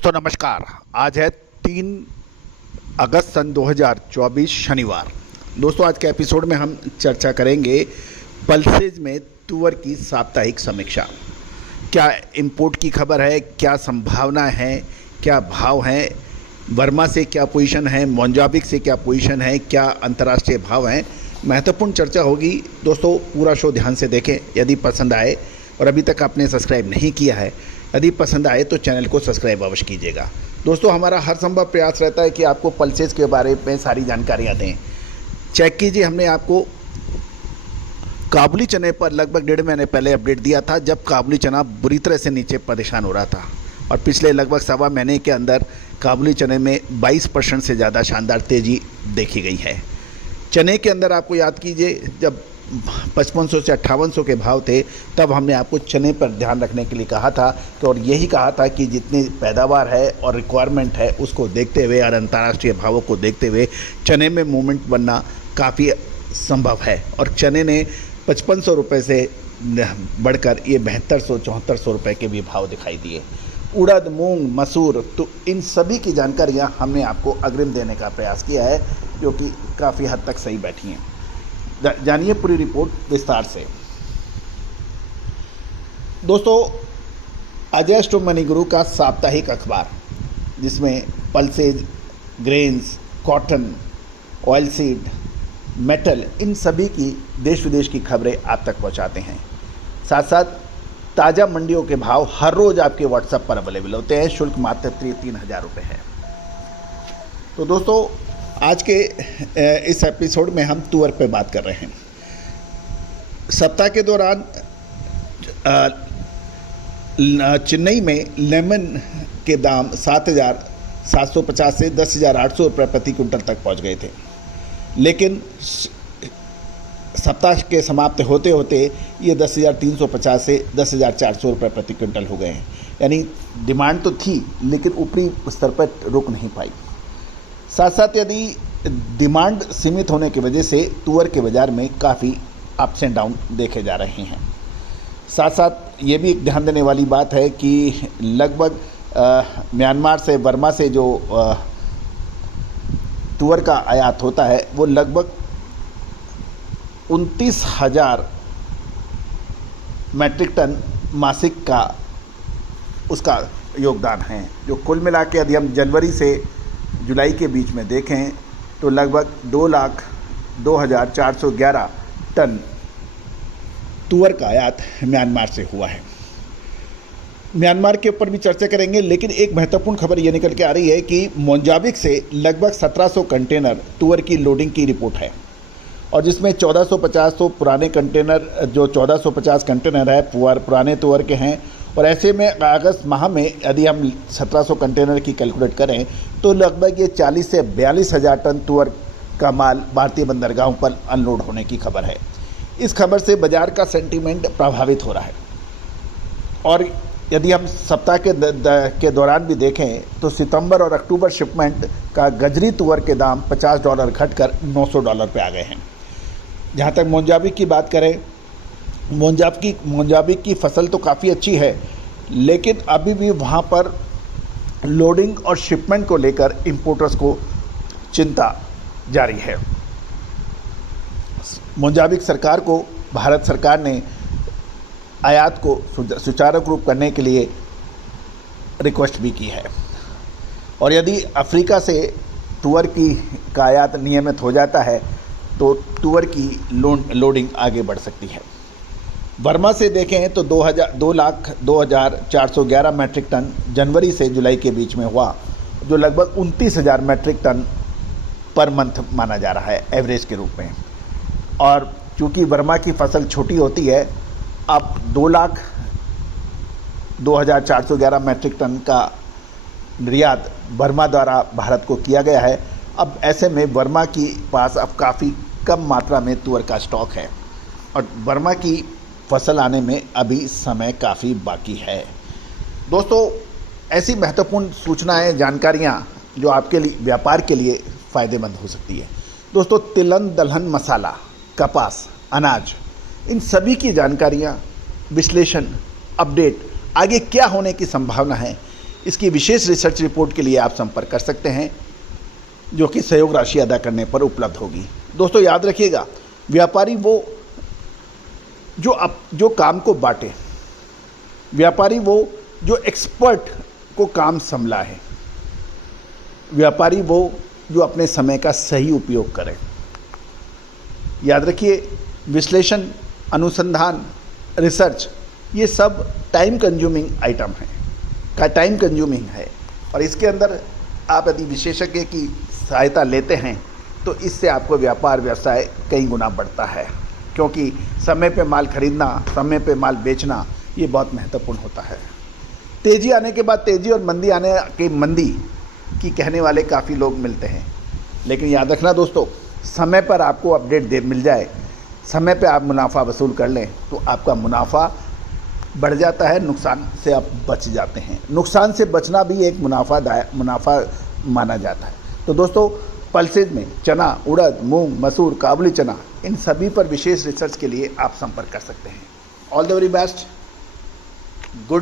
दोस्तों नमस्कार। आज है 3 अगस्त सन 2024 शनिवार। दोस्तों आज के एपिसोड में हम चर्चा करेंगे पल्सेज में तुअर की साप्ताहिक समीक्षा। क्या इंपोर्ट की खबर है, क्या संभावना है, क्या भाव है, वर्मा से क्या पोजीशन है, मोजाम्बिक से क्या पोजीशन है, क्या अंतर्राष्ट्रीय भाव हैं, महत्वपूर्ण चर्चा होगी। दोस्तों पूरा शो ध्यान से देखें। यदि पसंद आए और अभी तक आपने सब्सक्राइब नहीं किया है, यदि पसंद आए तो चैनल को सब्सक्राइब अवश्य कीजिएगा। दोस्तों हमारा हर संभव प्रयास रहता है कि आपको पल्सेस के बारे में सारी जानकारियाँ दें। चेक कीजिए, हमने आपको काबुली चने पर लगभग 1.5 महीने पहले अपडेट दिया था, जब काबुली चना बुरी तरह से नीचे परेशान हो रहा था, और पिछले लगभग सवा महीने के अंदर काबुली चने में 22% से ज़्यादा शानदार तेज़ी देखी गई है। चने के अंदर आपको याद कीजिए, जब 5500 से 5800 के भाव थे, तब हमने आपको चने पर ध्यान रखने के लिए कहा था और यही कहा था कि जितनी पैदावार है और रिक्वायरमेंट है उसको देखते हुए और अंतर्राष्ट्रीय भावों को देखते हुए चने में मूवमेंट बनना काफ़ी संभव है। और चने ने 5500 रुपये से बढ़कर ये 7200-7400 रुपये के भी भाव दिखाई दिए। उड़द, मूंग, मसूर, तो इन सभी की जानकारियाँ हमने आपको अग्रिम देने का प्रयास किया है, जो कि काफ़ी हद तक सही बैठी हैं। जानिए पूरी रिपोर्ट विस्तार से। दोस्तों अजय स्टोर मनी गुरु का साप्ताहिक अखबार, जिसमें pulses, grains, cotton, oil seed, metal, इन सभी की देश विदेश की खबरें आप तक पहुंचाते हैं। साथ साथ ताज़ा मंडियों के भाव हर रोज़ आपके व्हाट्सएप पर अवेलेबल होते हैं। शुल्क मात्र 3000 रुपये है। तो दोस्तों आज के इस एपिसोड में हम तुअर पे बात कर रहे हैं। सप्ताह के दौरान चेन्नई में लेमन के दाम 7,750 से 10,800 रुपये प्रति क्विंटल तक पहुंच गए थे, लेकिन सप्ताह के समाप्त होते होते ये 10,350 से 10,400 रुपये प्रति क्विंटल हो गए हैं। यानी डिमांड तो थी, लेकिन ऊपरी स्तर पर रुक नहीं पाई। साथ साथ यदि डिमांड सीमित होने की वजह से तुअर के बाज़ार में काफ़ी अप्स एंड डाउन देखे जा रहे हैं। साथ साथ ये भी एक ध्यान देने वाली बात है कि लगभग म्यांमार से, बर्मा से जो तुअर का आयात होता है, वो लगभग 29,000 मैट्रिक टन मासिक का उसका योगदान है, जो कुल मिला के यदि हम जनवरी से जुलाई के बीच में देखें तो लगभग 2,02,411 टन तुअर का आयात म्यांमार से हुआ है। म्यांमार के ऊपर भी चर्चा करेंगे, लेकिन एक महत्वपूर्ण खबर ये निकल के आ रही है कि मोजाम्बिक से लगभग 1700 कंटेनर तुअर की लोडिंग की रिपोर्ट है, और जिसमें 1450 तो पुराने कंटेनर, जो 1450 कंटेनर है पुराने तुअर के हैं। और ऐसे में अगस्त माह में यदि हम 1700 कंटेनर की कैलकुलेट करें तो लगभग ये 40 से 42,000 टन तुअर का माल भारतीय बंदरगाहों पर अनलोड होने की खबर है। इस खबर से बाज़ार का सेंटीमेंट प्रभावित हो रहा है। और यदि हम सप्ताह के दौरान भी देखें तो सितंबर और अक्टूबर शिपमेंट का गजरी तुअर के दाम $50 घटकर $900 पे आ गए हैं। जहाँ तक मोजाम्बिक की बात करें, मोजाम्बिक की फसल तो काफ़ी अच्छी है, लेकिन अभी भी वहाँ पर लोडिंग और शिपमेंट को लेकर इंपोर्टर्स को चिंता जारी है। मोजाम्बिक सरकार को भारत सरकार ने आयात को सुचारू रूप करने के लिए रिक्वेस्ट भी की है, और यदि अफ्रीका से तुअर का आयात नियमित हो जाता है तो तुअर की लोडिंग आगे बढ़ सकती है। बर्मा से देखें तो 2,02,411 मैट्रिक टन जनवरी से जुलाई के बीच में हुआ, जो लगभग 29,000 मैट्रिक टन पर मंथ माना जा रहा है एवरेज के रूप में। और चूँकि बर्मा की फसल छोटी होती है, अब 2,02,411 मैट्रिक टन का निर्यात बर्मा द्वारा भारत को किया गया है। अब ऐसे में बर्मा की पास अब काफ़ी कम मात्रा में तुअर का स्टॉक है, और बर्मा की फसल आने में अभी समय काफ़ी बाकी है। दोस्तों ऐसी महत्वपूर्ण सूचनाएं, जानकारियां जो आपके लिए, व्यापार के लिए फ़ायदेमंद हो सकती है। दोस्तों तिलहन, दलहन, मसाला, कपास, अनाज, इन सभी की जानकारियां, विश्लेषण, अपडेट, आगे क्या होने की संभावना है, इसकी विशेष रिसर्च रिपोर्ट के लिए आप संपर्क कर सकते हैं, जो कि सहयोग राशि अदा करने पर उपलब्ध होगी। दोस्तों याद रखिएगा, व्यापारी वो जो काम को बांटे, व्यापारी वो जो एक्सपर्ट को काम संभला है, व्यापारी वो जो अपने समय का सही उपयोग करे। याद रखिए, विश्लेषण, अनुसंधान, रिसर्च, ये सब टाइम कंज्यूमिंग आइटम है, टाइम कंज्यूमिंग है, और इसके अंदर आप यदि विशेषज्ञ की सहायता लेते हैं तो इससे आपको व्यापार व्यवसाय कई गुना बढ़ता है, क्योंकि समय पे माल खरीदना, समय पे माल बेचना, ये बहुत महत्वपूर्ण होता है। तेज़ी आने के बाद तेज़ी और मंदी आने के मंदी की कहने वाले काफ़ी लोग मिलते हैं, लेकिन याद रखना दोस्तों, समय पर आपको अपडेट मिल जाए, समय पे आप मुनाफा वसूल कर लें तो आपका मुनाफा बढ़ जाता है, नुकसान से आप बच जाते हैं। नुकसान से बचना भी एक मुनाफा माना जाता है। तो दोस्तों, पल्सेज में चना, उड़द, मूंग, मसूर, काबुली चना, इन सभी पर विशेष रिसर्च के लिए आप संपर्क कर सकते हैं। All the very best, good